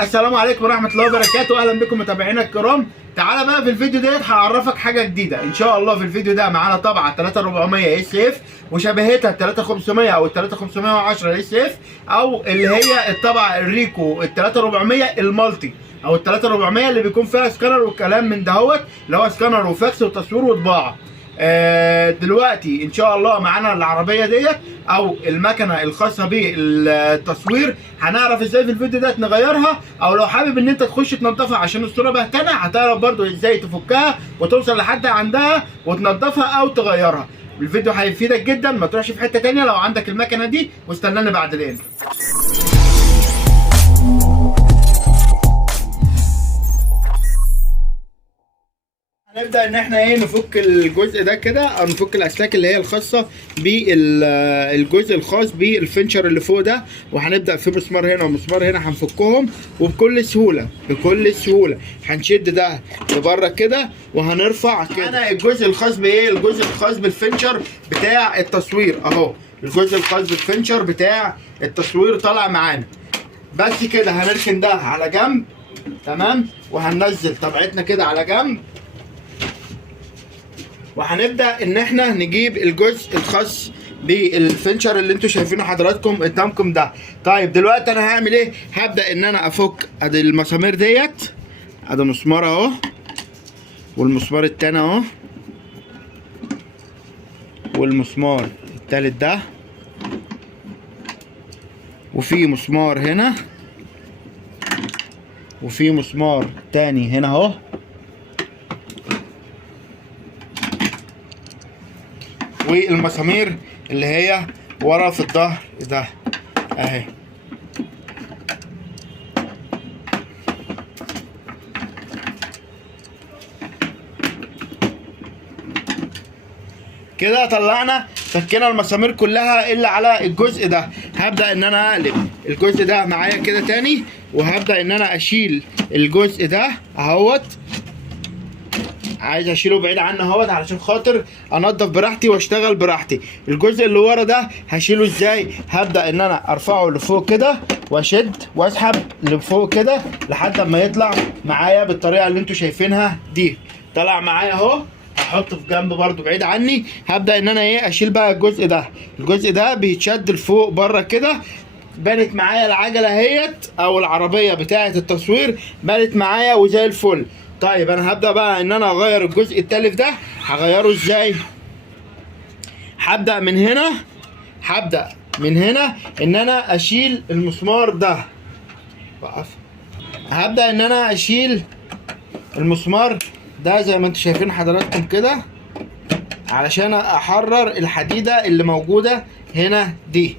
السلام عليكم ورحمة الله وبركاته، أهلا بكم متابعينا الكرام. تعالى بقى في الفيديو ديت هعرفك حاجة جديدة إن شاء الله. في الفيديو ده معانا طبعة 3400 اس اف وشبهتها ال 3500 أو ال 3510 اس اف، أو اللي هي الطبعة الريكو ال 3400 المالتي أو ال 3400 اللي بيكون فيها سكانر والكلام من دهوت، اللي هو سكانر وفاكس وتصوير وطباعة. دلوقتي ان شاء الله معانا العربيه ديت او المكنه الخاصه بالتصوير، هنعرف ازاي في الفيديو ده نغيرها، او لو حابب ان انت تخش تنضفها عشان الصوره بهتانه هتعرف برضو ازاي تفكها وتوصل لحد عندها وتنضفها او تغيرها. الفيديو هيفيدك جدا، ما تروحش في حته تانيه لو عندك المكنه دي، واستناني بعد الان. هنبدأ ان احنا نفك الجزء ده كده، او نفك الاسلاك اللي هي الخاصة بالجزء الخاص بالفنشر اللي فوق ده، وهنبدأ في مسمار هنا ومسمار هنا هنفكهم وبكل سهولة بكل سهولة. هنشد ده لبره كده وهنرفع كده. انا الجزء الخاص بايه؟ الجزء الخاص بالفنشر بتاع التصوير اهو، الجزء الخاص بالفنشر بتاع التصوير طالع معانا. بس كده هنركن ده على جنب، تمام، وهننزل طبعتنا كده على جنب، وهنبدا ان احنا نجيب الجزء الخاص بالفنشر اللي انتوا شايفينه حضراتكم قدامكم ده. طيب دلوقتي انا هعمل ايه؟ هبدا ان انا افك ادي المسامير ديت، ادي مسمار اهو، والمسمار التاني اهو، والمسمار التالت ده، وفي مسمار هنا، وفي مسمار تاني هنا اهو، والمسامير اللي هي ورا في الظهر ده اهي. كده طلعنا فكينا المسامير كلها الا على الجزء ده. هبدا ان انا اقلب الجزء ده معايا كده تاني، وهبدا ان انا اشيل الجزء ده اهوت، عايز اشيله بعيد عنه اهوت علشان خاطر انضف براحتي واشتغل براحتي. الجزء اللي ورا ده هشيله ازاي؟ هبدا ان انا ارفعه لفوق كده واشد واسحب لفوق كده لحد ما يطلع معايا بالطريقه اللي انتوا شايفينها دي. طلع معايا اهو، هحطه في جنب برده بعيد عني. هبدا ان انا اشيل بقى الجزء ده. الجزء ده بيتشد لفوق بره كده. بانت معايا العجله اهيت او العربيه بتاعه التصوير، بانت معايا وزي الفل. طيب انا هبدا بقى ان انا اغير الجزء التالف ده. هغيره ازاي؟ هبدا من هنا ان انا اشيل المسمار ده. هبدا ان انا اشيل المسمار ده زي ما انتم شايفين حضراتكم كده، علشان احرر الحديده اللي موجوده هنا دي.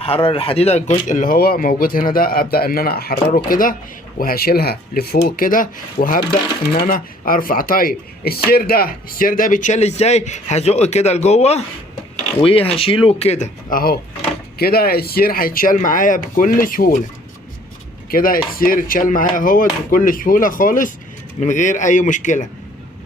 احرر الحديده، الجزء اللي هو موجود هنا ده ابدا ان انا احرره كده، وهشيلها لفوق كده، وهبدا ان انا ارفع. طيب السير ده بيتشال ازاي؟ هزق كده لجوه وهشيله كده اهو. كده السير هيتشال معايا بكل سهوله. كده السير اتشال معايا اهوت بكل سهوله خالص من غير اي مشكله.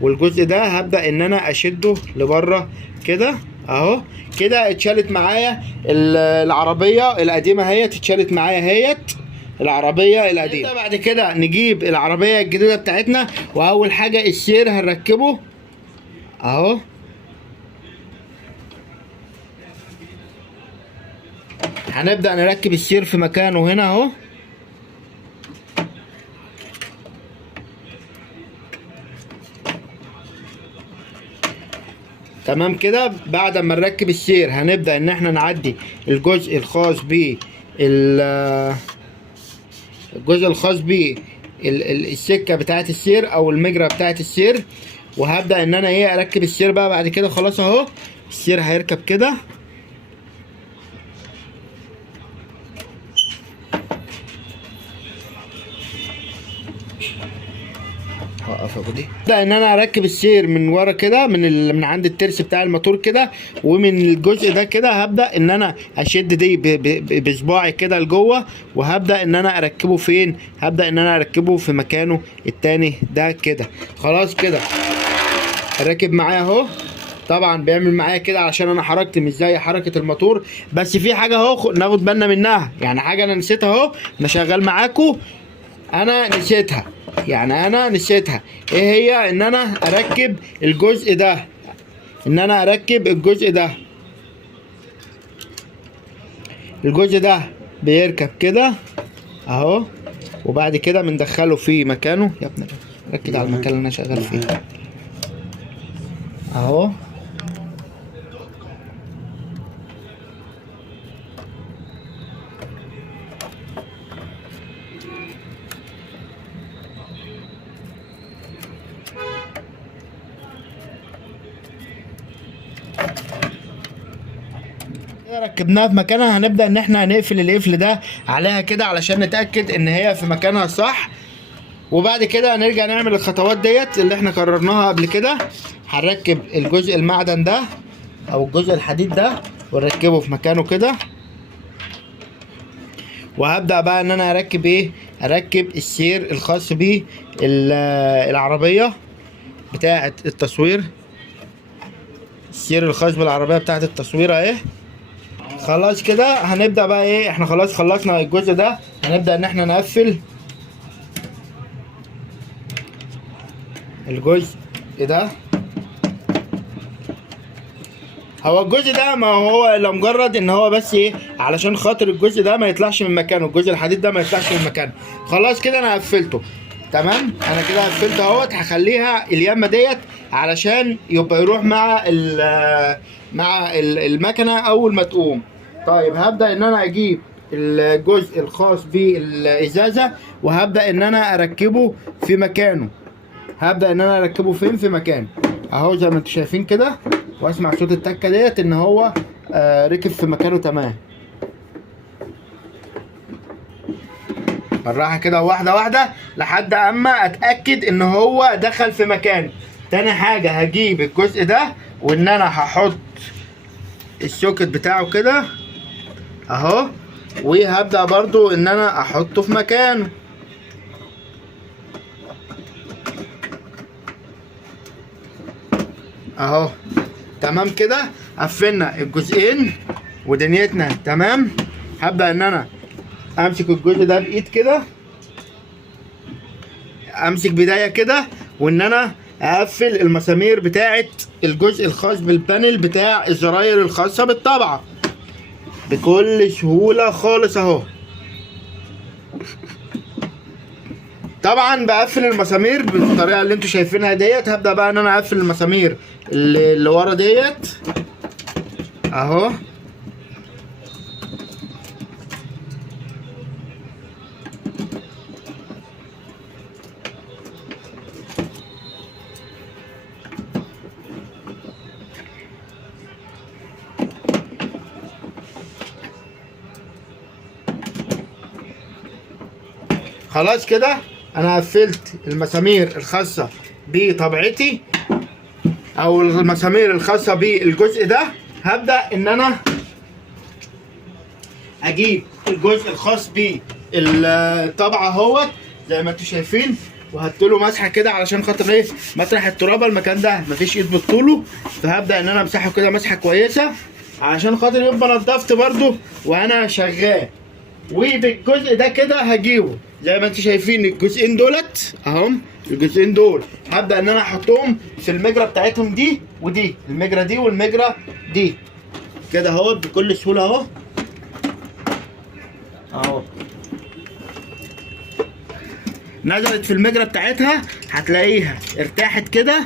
والجزء ده هبدا ان انا اشده لبره كده اهو. كده اتشالت معايا العربيه القديمه اهيت، اتشالت معايا اهيت العربيه القديمه. بعد كده نجيب العربيه الجديده بتاعتنا، واول حاجه السير هنركبه اهو. هنبدا نركب السير في مكانه هنا اهو. تمام كده. بعد ما نركب السير هنبدا ان احنا نعدي الجزء الخاص السكه بتاعه السير او المجرى بتاعه السير، وهبدا ان انا اركب السير بقى. بعد كده خلاص اهو السير هيركب كده. ابدا ان انا اركب السير من ورا كده، من عند الترس بتاع الموتور كده، ومن الجزء ده كده هبدا ان انا اشد دي بصباعي كده لجوه، وهبدا ان انا اركبه فين؟ هبدا ان انا اركبه في مكانه التاني ده كده. خلاص كده راكب معايا اهو. طبعا بيعمل معايا كده علشان انا حركتي مش زي حركه الموتور. بس في حاجه اهو ناخد بالنا منها، يعني حاجه انا نسيتها اهو، انا شغال معاكم انا نسيتها، يعني انا نسيتها. ايه هي؟ ان انا اركب الجزء ده، ان انا اركب الجزء ده. الجزء ده بيركب كده اهو، وبعد كده بندخله في مكانه. يا ابني ركز على المكان اللي انا شغال فيه اهو. ركبناها في مكانها، هنبدأ ان احنا هنقفل القفل ده عليها كده علشان نتأكد ان هي في مكانها صح. وبعد كده هنرجع نعمل الخطوات ديت اللي احنا قررناها قبل كده. هنركب الجزء المعدن ده او الجزء الحديد ده ونركبه في مكانه كده. وهبدأ بقى ان انا اركب ايه؟ اركب السير الخاص بالعربية بتاعة التصوير. السير الخاص بالعربية بتاعة التصوير اهي. خلاص كده هنبدأ بقى ايه، احنا خلاص خلصنا الجزء ده، هنبدأ ان احنا نقفل الجزء ده. هو الجزء ده ما هو الا مجرد ان هو بس ايه، علشان خاطر الجزء ده ما يطلعش من مكانه، الجزء الحديد ده ما يطلعش من مكانه. خلاص كده انا قفلته تمام. انا كده قفلته اهوت. هخليها اليمه ديت علشان يبقى يروح مع المكنه اول ما تقوم. طيب هبدا ان انا اجيب الجزء الخاص بالازازه وهبدا ان انا اركبه في مكانه. هبدا ان انا اركبه فين؟ في مكانه اهو زي ما انتم شايفين كده. واسمع صوت التكه ديت ان هو ركب في مكانه تمام. بالراحه كده واحده واحده لحد اما اتاكد ان هو دخل في مكانه. تاني حاجه هجيب الجزء ده وان انا هحط السوكت بتاعه كده اهو، وهبدا برضو ان انا احطه في مكانه اهو. تمام كده قفلنا الجزئين ودنيتنا تمام. هبدا ان انا امسك الجزء ده بايد كده، امسك بدايه كده، وان انا اقفل المسامير بتاعه الجزء الخاص بالبانل بتاع الزراير الخاصه بالطبعه بكل سهوله خالص اهو. طبعا بقفل المسامير بالطريقه اللي انتوا شايفينها ديت. هبدا بقى ان انا اقفل المسامير اللي ورا ديت اهو. خلاص كده انا قفلت المسامير الخاصه بطبيعتي او المسامير الخاصه بالجزء ده. هبدا ان انا اجيب الجزء الخاص بالطبعه اهوت زي ما انتم شايفين، وهديله مسحه كده علشان خاطر ايه، مطرح الترابه المكان ده مفيش ايد بتطوله. فهبدا ان انا امسحه كده مسحه كويسه علشان خاطر يبقى نضفت برده وانا شغال. وبالجزء ده كده هجيبه زي ما انتم شايفين الجزئين دولت اهم. الجزئين دول هبدا ان انا احطهم في المجرى بتاعتهم دي ودي، المجرى دي والمجرى دي كده اهو بكل سهوله اهو اهو. نزلت في المجرى بتاعتها هتلاقيها ارتاحت كده،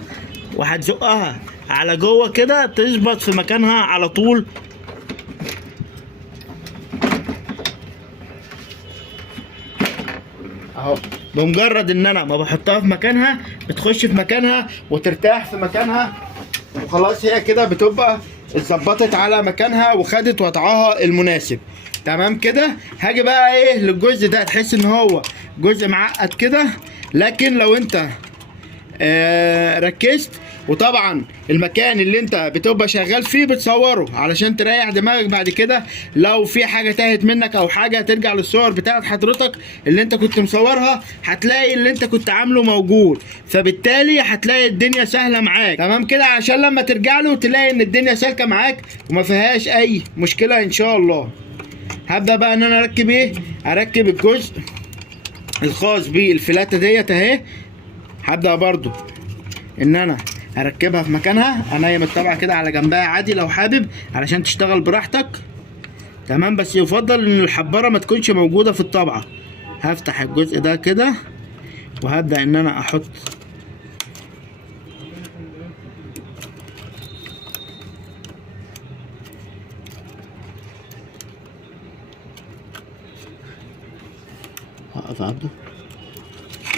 وهتزقها على جوه كده تثبت في مكانها على طول اهو. بمجرد ان انا ما بحطها في مكانها بتخش في مكانها وترتاح في مكانها، وخلاص هي كده بتبقى اتظبطت على مكانها وخدت وضعها المناسب تمام كده. هاجي بقى ايه للجزء ده، تحس ان هو جزء معقد كده، لكن لو انت ركزت وطبعا المكان اللي انت بتبقى شغال فيه بتصوره علشان تريح دماغك بعد كده. لو في حاجه تاهت منك او حاجه ترجع للصور بتاعت حضرتك اللي انت كنت مصورها، هتلاقي اللي انت كنت عامله موجود، فبالتالي هتلاقي الدنيا سهله معاك. تمام كده؟ عشان لما ترجع له تلاقي ان الدنيا سالكه معاك وما فيهاش اي مشكله ان شاء الله. هبدا بقى ان انا اركب ايه؟ اركب الجزء الخاص بالفلاته ديت اهي. هبدا برضو ان انا اركبها في مكانها، انيم الطبعه كده على جنبها عادي لو حابب علشان تشتغل براحتك. تمام، بس يفضل ان الحباره ما تكونش موجوده في الطبعه. هفتح الجزء ده كده وهبدا ان انا احط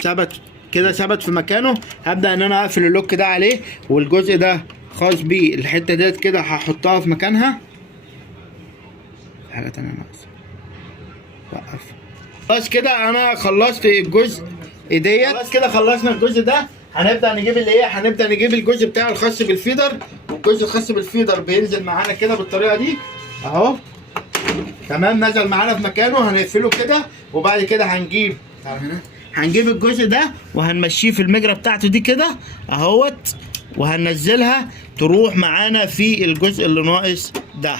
ثبت كده، ثبت في مكانه. هبدا ان انا اقفل اللوك ده عليه، والجزء ده خاص بيه الحته ديت كده هحطها في مكانها. حاجه تانية ناقصه، وقف. خلاص كده انا خلصت الجزء ديت. خلاص كده خلصنا الجزء ده. هنبدا نجيب اللي ايه، هنبدا نجيب الجزء بتاع الخاص بالفيدر. والجزء الخاص بالفيدر بينزل معانا كده بالطريقه دي اهو. تمام، نزل معانا في مكانه. هنقفله كده وبعد كده هنجيب، تعال هنا، هنجيب الجزء ده وهنمشيه في المجرى بتاعته دي كده اهوت، وهننزلها تروح معانا في الجزء اللي ناقص ده.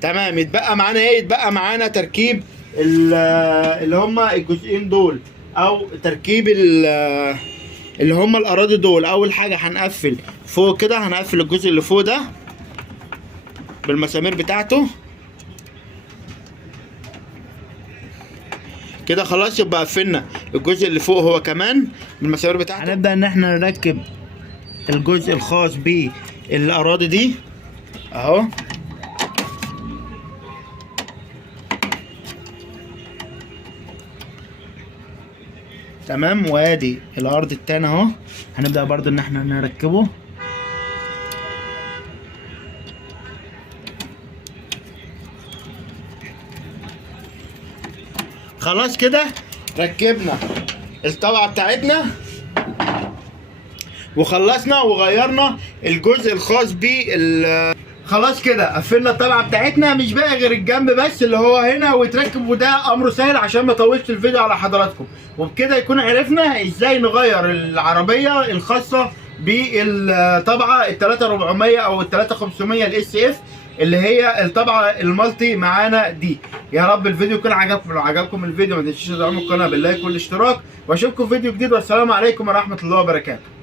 تمام، يتبقى معانا ايه؟ يتبقى معانا تركيب اللي هما الجزئين دول، او تركيب اللي هما الاراضي دول. اول حاجه هنقفل فوق كده، هنقفل الجزء اللي فوق ده بالمسامير بتاعته كده. خلاص، يبقى قفلنا الجزء اللي فوق هو كمان بالمسامير بتاعته. هنبدا ان احنا نركب الجزء الخاص بالاراضي دي اهو. تمام، وادي الارض التاني اهو. هنبدا برضو ان احنا نركبه. خلاص كده ركبنا الطبعه بتاعتنا وخلصنا وغيرنا الجزء الخاص خلاص كده قفلنا الطبعه بتاعتنا. مش باقي غير الجنب بس اللي هو هنا ويتركب، وده امره سهل عشان ما اطولش الفيديو على حضراتكم. وبكده يكون عرفنا ازاي نغير العربيه الخاصه بالطبعه ال 3400 او ال 3500 الاس اف اللي هي الطبعه المالتي معانا دي. يا رب الفيديو يكون عجبكم. لو عجبكم الفيديو ما تنسوش تدعموا القناه باللايك والاشتراك، واشوفكم في فيديو جديد، والسلام عليكم ورحمه الله وبركاته.